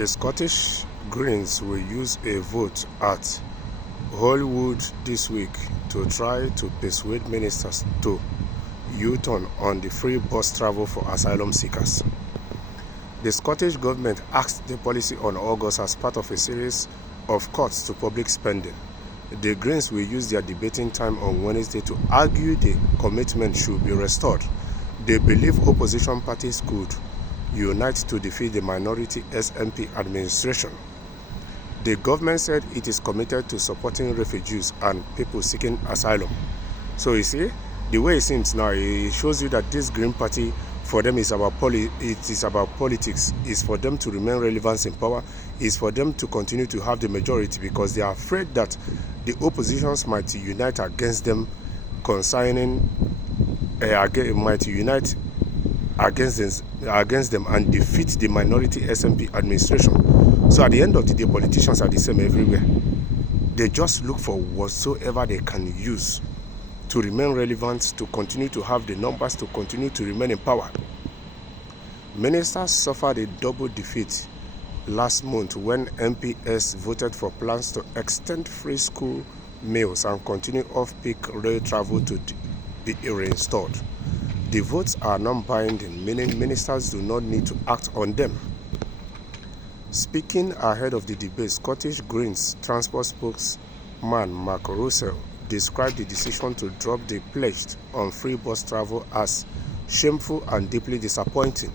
The Scottish Greens will use a vote at Holywood this week to try to persuade ministers to U-turn on the free bus travel for asylum seekers. The Scottish government axed the policy on August as part of a series of cuts to public spending. The Greens will use their debating time on Wednesday to argue the commitment should be restored. They believe opposition parties could unite to defeat the minority SNP administration. The government said it is committed to supporting refugees and people seeking asylum. So you see, the way it seems now, it shows you that this Green Party, for them, is about politics. It's for them to remain relevant in power. It's for them to continue to have the majority because they are afraid that the oppositions might unite against them against them and defeat the minority SNP administration. So at the end of the day, politicians are the same everywhere. They just look for whatsoever they can use to remain relevant, to continue to have the numbers, to continue to remain in power. Ministers suffered a double defeat last month when MPs voted for plans to extend free school meals and continue off-peak rail travel to be reinstalled. The votes are non-binding, meaning ministers do not need to act on them. Speaking ahead of the debate, Scottish Greens transport spokesman Mark Russell described the decision to drop the pledge on free bus travel as shameful and deeply disappointing.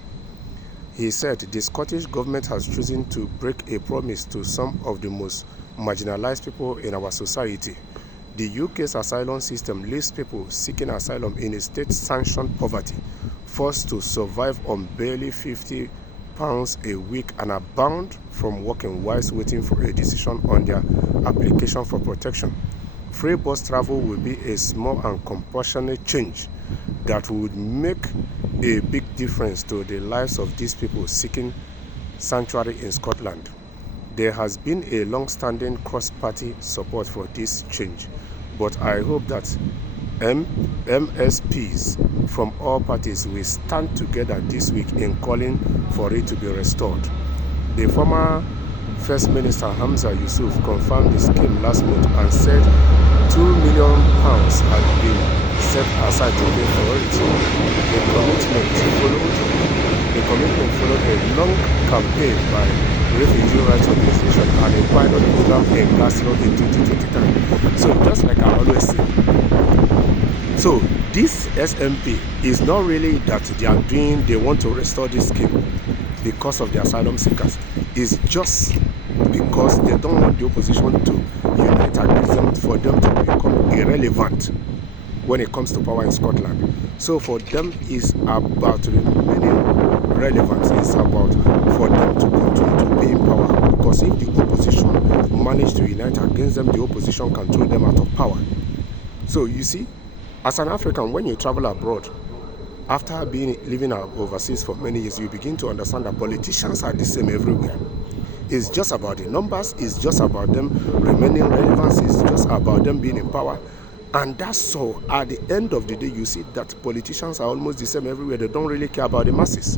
He said the Scottish government has chosen to break a promise to some of the most marginalized people in our society. The UK's asylum system leaves people seeking asylum in a state-sanctioned poverty, forced to survive on barely £50 a week and are banned from working whilst waiting for a decision on their application for protection. Free bus travel will be a small and compassionate change that would make a big difference to the lives of these people seeking sanctuary in Scotland. There has been a long-standing cross-party support for this change, but I hope that MSPs from all parties will stand together this week in calling for it to be restored. The former First Minister Hamza Yusuf confirmed the scheme last month and said £2 million had been set aside to pay for it. The commitment followed a long campaign by refugee rights organization and a pilot program in Glasgow in 2023. So just like I always say, so this SNP is not really that they want to restore this scheme because of the asylum seekers. It's just because they don't want the opposition to unite against them for them to become irrelevant when it comes to power in Scotland. So for them, it's about remaining relevant. It's about for them to continue to be in power. Because if the opposition manage to unite against them, the opposition can throw them out of power. So you see, as an African, when you travel abroad, after living overseas for many years, you begin to understand that politicians are the same everywhere. It's just about the numbers. It's just about them remaining relevant. It's just about them being in power. And that's so. At the end of the day, you see that politicians are almost the same everywhere. They don't really care about the masses.